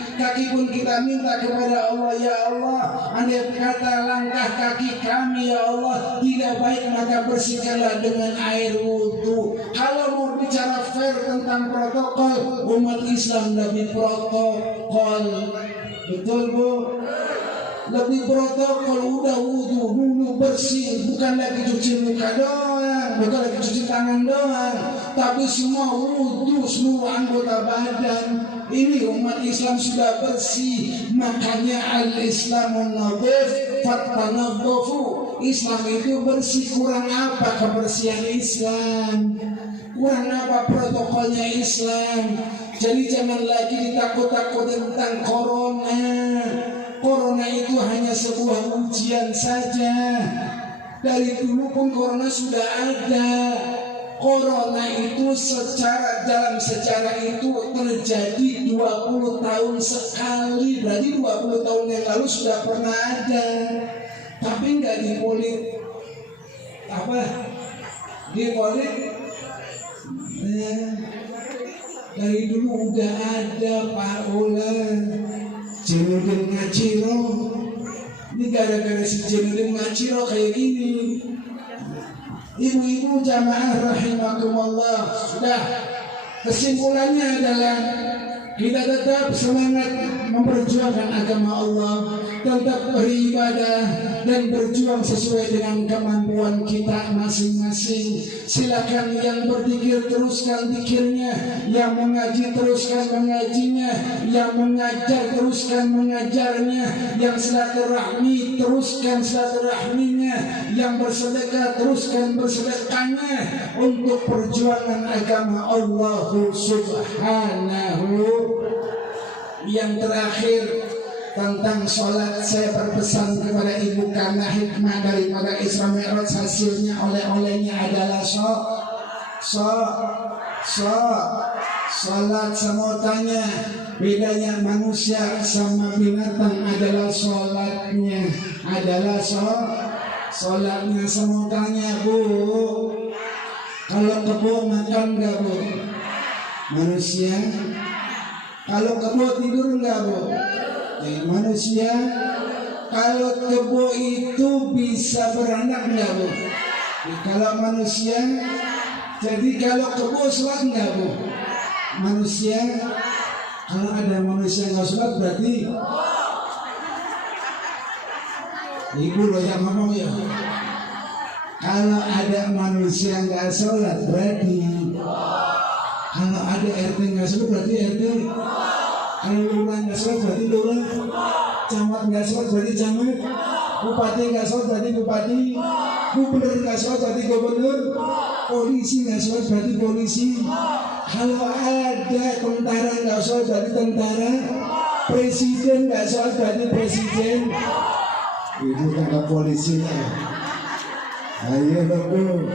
pun kita minta kepada Allah, ya Allah, andai kata langkah kaki kami ya Allah tidak baik, maka bersihkanlah dengan air wudhu. Kalau mau bicara fair tentang protokol, umat Islam lebih protokol, betul Bu? Lebih protokol, udah wudhu dulu bersih, bukan lagi cuci muka doang, bukan lagi cuci tangan doang, tapi semua wudhu, semua anggota badan. Ini umat Islam sudah bersih. Makanya al-Islamun nadhif fatanadhafu. Islam itu bersih. Kurang apa kebersihan Islam? Kurang apa protokolnya Islam? Jadi jangan lagi ditakut-takut tentang corona. Corona itu hanya sebuah ujian saja. Dari dulu pun corona sudah ada. Corona itu dalam sejarah itu terjadi 20 tahun sekali. Berarti 20 tahun yang lalu sudah pernah ada. Tapi nggak dipolit dari dulu udah ada Pak Ular. Jenudin Ngaciro. Ini gara-gara si Jenudin Ngaciro kayak gini. Ibu-ibu jamaah rahimakumullah, sudah kesimpulannya adalah kita tetap semangat memperjuangkan agama Allah, tetap beribadah dan berjuang sesuai dengan kemampuan kita masing-masing. Silakan yang berzikir teruskan zikirnya, yang mengaji teruskan mengajinya, yang mengajar teruskan mengajarnya, yang silaturahmi teruskan silaturahminya, yang bersedekah teruskan bersedekahnya untuk perjuangan agama Allah Subhanahu. Yang terakhir tentang sholat, saya berpesan kepada ibu karena hikmah daripada Isra Mi'raj hasilnya oleh-olehnya adalah sholat. Semua tanya bedanya manusia sama binatang adalah sholatnya, sholatnya. Semua tanya, Bu, kalau kebo makan nggak, Bu? Manusia. Kalau kebo tidur nggak, Bu? Manusia. Kalau kebo itu bisa beranak nggak, Bu? Kalau manusia. Jadi kalau kebo sholat nggak, Bu? Manusia. Kalau ada manusia nggak sholat berarti ibu loh yang ngomong ya. Kalau ada manusia nggak sholat berarti, kalau ada RT nggak sholat berarti RT, kalau lurah nggak sholat berarti lurah, camat nggak sholat berarti camat, bupati nggak sholat berarti bupati, gubernur nggak sholat berarti gubernur, polisi nggak sholat berarti polisi. Kalau ada tentara nggak sholat berarti tentara, presiden nggak sholat berarti presiden. Ibu tangkap polisi ya. Ayo dong.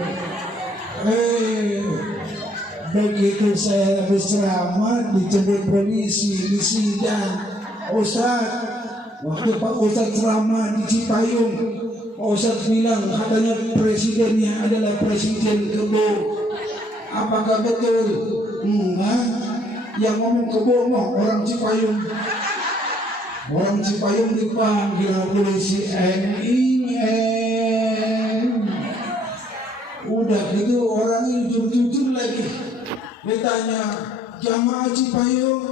Begitu saya habis ceramah dijemput polisi di sidang. Ustaz, waktu Pak Ustaz ceramah di Cipayung, Pak Ustaz bilang katanya presidennya adalah presiden kebo. Apakah betul? Enggak. Yang ngomong kebo mah orang Cipayung. Orang Cipayung dipanggil polisi udah gitu orang ini jujur lagi. Ditanya, jamaah Cipayung,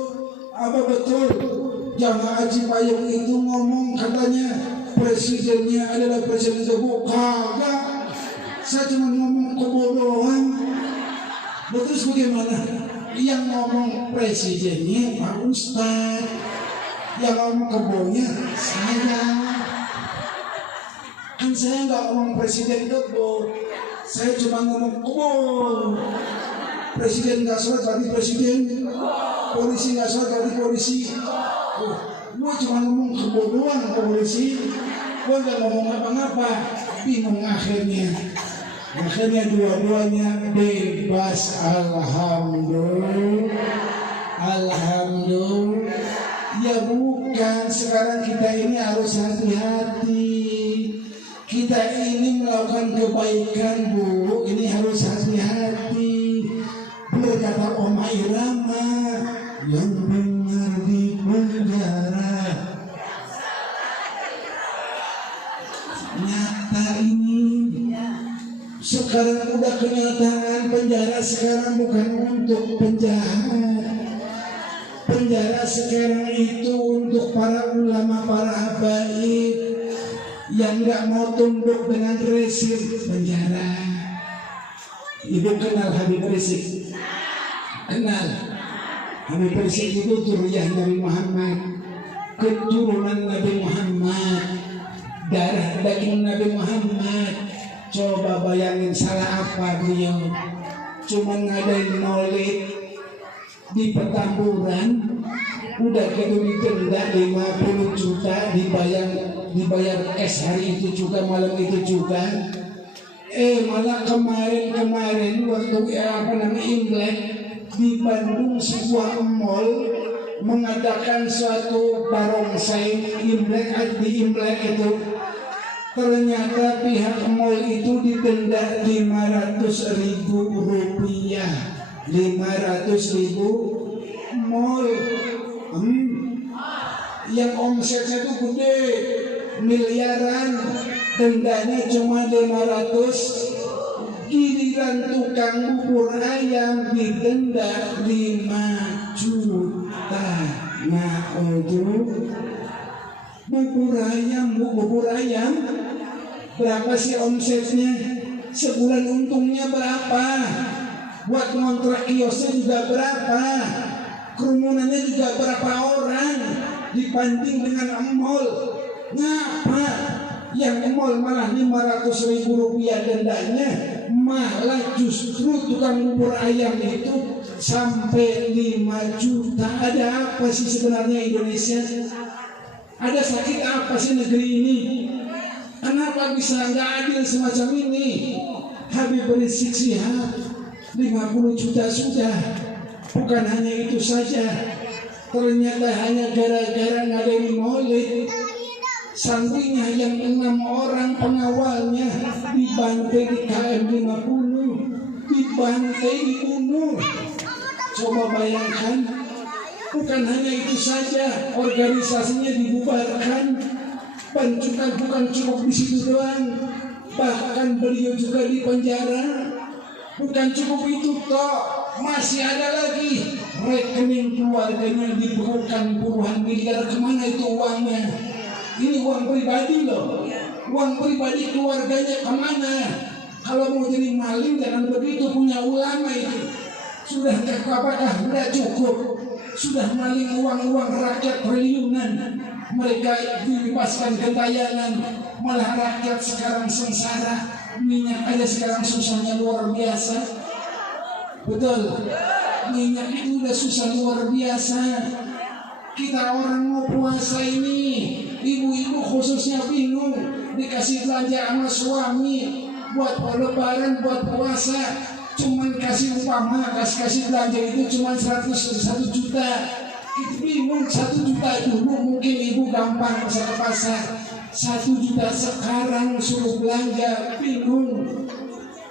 apa betul jamaah Cipayung itu ngomong katanya presidennya adalah presiden kebo? Kagak, saya cuma ngomong kebo doang. Terus bagaimana? Yang ngomong presidennya Pak Ustaz, yang ngomong kebonya saya. Kan saya nggak ngomong presiden kebo, saya cuma ngomong kebo. Presiden nggak sholat berarti presiden, polisi nggak sholat berarti polisi. Gue cuma ngomong kebo doang polisi, gue nggak ngomong apa-apa. Bingung akhirnya. Akhirnya dua-duanya bebas. Alhamdulillah. Ya bukan, sekarang kita ini harus hati-hati. Kita ini melakukan kebaikan, Bu, ini harus hati-hati. Berkata Oma Irama, yang benar di penjara. Nyata ini. Sekarang udah kenyataan, penjara sekarang bukan untuk penjahat. Penjara sekarang itu untuk para ulama, para habaib yang nggak mau tunduk dengan rezim penjara. Ibu kenal Habib Rizik? Kenal? Habib Rizik itu zuriyah Nabi Muhammad, keturunan Nabi Muhammad, darah daging Nabi Muhammad. Coba bayangin salah apa beliau? Cuma ngadain maulid di Petamburan, udah gitu didenda 50 juta, dibayar cash hari itu juga, malam itu juga. Malah kemarin waktu Imlek di Bandung, sebuah mall mengadakan suatu barongsai Imlek. Di Imlek itu ternyata pihak mall itu didenda 500.000 rupiah. 500.000 mall yang omsetnya itu gede, miliaran, dendanya cuma 500. Giliran tukang bubur ayam didenda 5 juta. Nah, bubur ayam. Berapa sih omsetnya? Sebulan untungnya berapa? Buat ngontrak kiosnya juga berapa? Kerumunannya juga berapa orang? Dibanding dengan mall. Ngapa? Yang mall malah 500.000 rupiah dendanya, malah justru tukang bubur ayam itu sampai 5 juta. Ada apa sih sebenarnya Indonesia? Ada sakit apa sih negeri ini? Kenapa bisa nggak adil semacam ini? Habib Rizik Syihab 50 juta sudah. Bukan hanya itu saja, ternyata hanya gara-gara ngadain maulid, santrinya yang 6 orang pengawalnya dibantai di KM 50, dibantai, dibunuh. Coba bayangkan, bukan hanya itu saja, organisasinya dibubarkan. Bukan cukup di situ doang, bahkan beliau juga dipenjara. Bukan cukup itu toh, masih ada lagi rekening keluarganya dibukukan puluhan miliar. Kemana itu uangnya? Ini uang pribadi loh, uang pribadi keluarganya kemana? Kalau mau jadi maling jangan begitu, punya ulama itu. Sudah apakah tidak cukup? Sudah maling uang rakyat triliunan, mereka dibebaskan gentayangan, malah rakyat sekarang sengsara. Minyak aja sekarang susahnya luar biasa. Betul, minyak itu udah susah luar biasa. Kita orang mau puasa ini, ibu-ibu khususnya bingung, dikasih belanja sama suami buat lebaran, buat puasa, cuman kasih umpama, kasih belanja itu cuman 1 juta. Kita bingung, 1 juta dulu mungkin ibu gampang bisa ke pasar, 1 juta sekarang suruh belanja, bingung.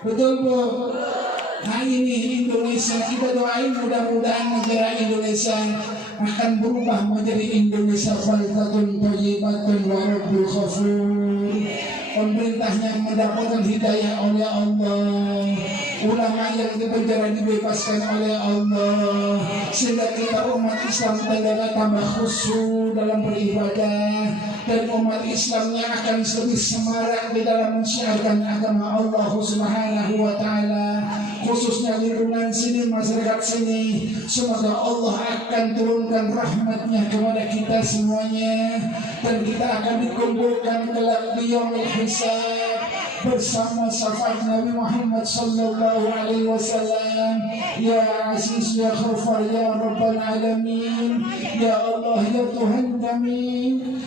Betul Bu? Nah ini Indonesia, kita doain mudah-mudahan negara Indonesia akan berubah menjadi Indonesia baldatun thayyibatun wa rabbul ghafur. Pemerintahnya mendapatkan hidayah oleh Allah, ulama yang dipenjara dibebaskan oleh Allah, sehingga kita umat Islam tambah khusyuk dalam beribadah, dan umat Islamnya akan lebih semarak di dalam mensiarkan agama Allah Subhanahu wa Ta'ala, khususnya lingkungan sini, masyarakat sini. Semoga Allah akan turunkan rahmatnya kepada kita semuanya, dan kita akan dikumpulkan kelak di yaumul hisab bersama syafaat Nabi Muhammad sallallahu alaihi wasallam. Ya Aziz, ya Ghafar, ya Rabbal Alamin, ya Allah, ya Tuhan kami,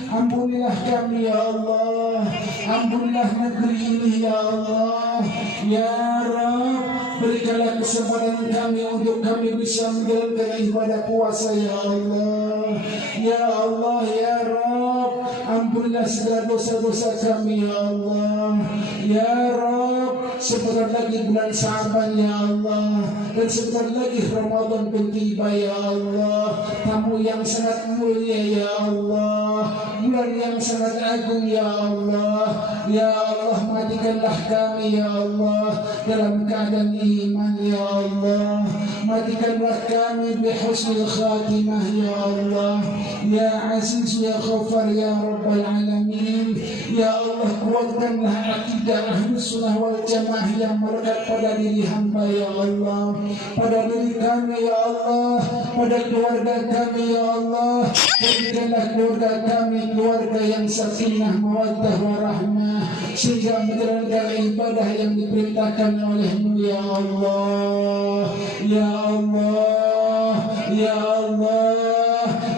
ampunilah kami ya Allah, ampunilah negeri ini ya Allah, ya Rabb. Berikanlah kesempatan kami untuk kami bisa menjalankan ibadah puasa ya Allah, ya Allah, ya Rabb. Ampunilah segala dosa-dosa kami ya Allah, ya Rabb. Sebentar lagi bulan Syaban ya Allah, dan sebentar lagi Ramadan pun tiba ya Allah. Tamu yang sangat mulia ya Allah, bulan yang sangat agung ya Allah. Ya Allah, matikanlah kami ya Allah dalam keadaan iman ya Allah. Matikanlah kami bihusnil khatimah ya Allah. Ya Aziz, ya Ghafar, ya Rabbal Alamin. Ya Allah, kuatkanlah akidah Ahlus Sunnah wal Jamaah yang melekat pada diri hamba ya Allah, pada diri kami ya Allah, pada keluarga kami ya Allah. Jadikanlah keluarga kami keluarga yang sakinah, mawaddah, warahmah, sehingga menjalankan ibadah yang diperintahkan oleh-Mu ya Allah, ya Allah, ya Allah.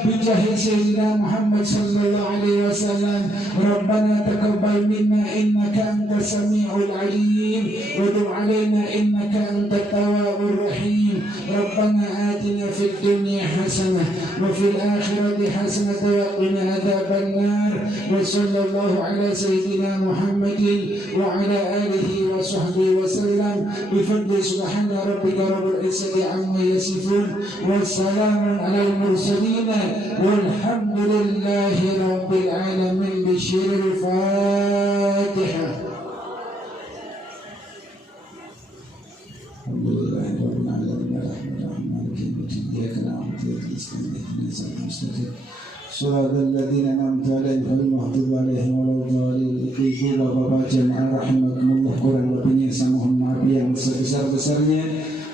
Bijahi Sayyidina Muhammad sallallahu alaihi wasallam. Rabbana taqabbal minna innaka antas samiul alim wa tub alaina innaka antat tawwabur rahim. Rabbana atina fid dunya hasanah wa fil akhirati hasanah wa qina adzaban nar. Wa sallallahu ala sayyidina Muhammadin wa ala alihi wa sahbihi wa sallam. Bi fadli subhana rabbika rabbil izzati amma yasifun wa salamun alal mursalin walhamdulillahi rabbil alamin. Bisyiril Fatihah. Alhamdulillahirabbil alamin arrahmanirrahim maliki yaumiddin iyyaka na'budu wa iyyaka nasta'in ihdinas siratal mustaqim Suratul ladzina an'amta 'alaihim ghairil maghdubi 'alaihim waladdallin. Ibu bapak jemaah rahimakumullah, kurang lebihnya saya mohon maaf yang sebesar-besarnya.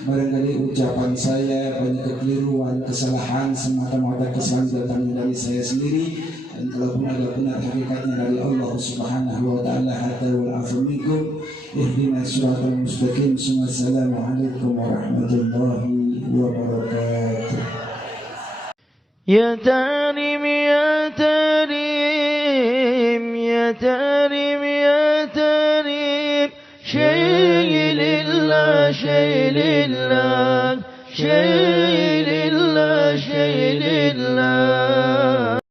Barangkali ucapan saya banyak kekeliruan, kesalahan, semata-mata kesalahan datangnya dari saya sendiri, dan kalaupun ada benar hakikatnya dari Allah Subhanahu wa taala. Hatta wal afu minkum. Ihdinas siratal mustaqim. Assalamualaikum warahmatullahi wabarakatuh. يا تريم يا تريم يا تريم يا تريم شيء لله شيء لله شيء لله شيء لله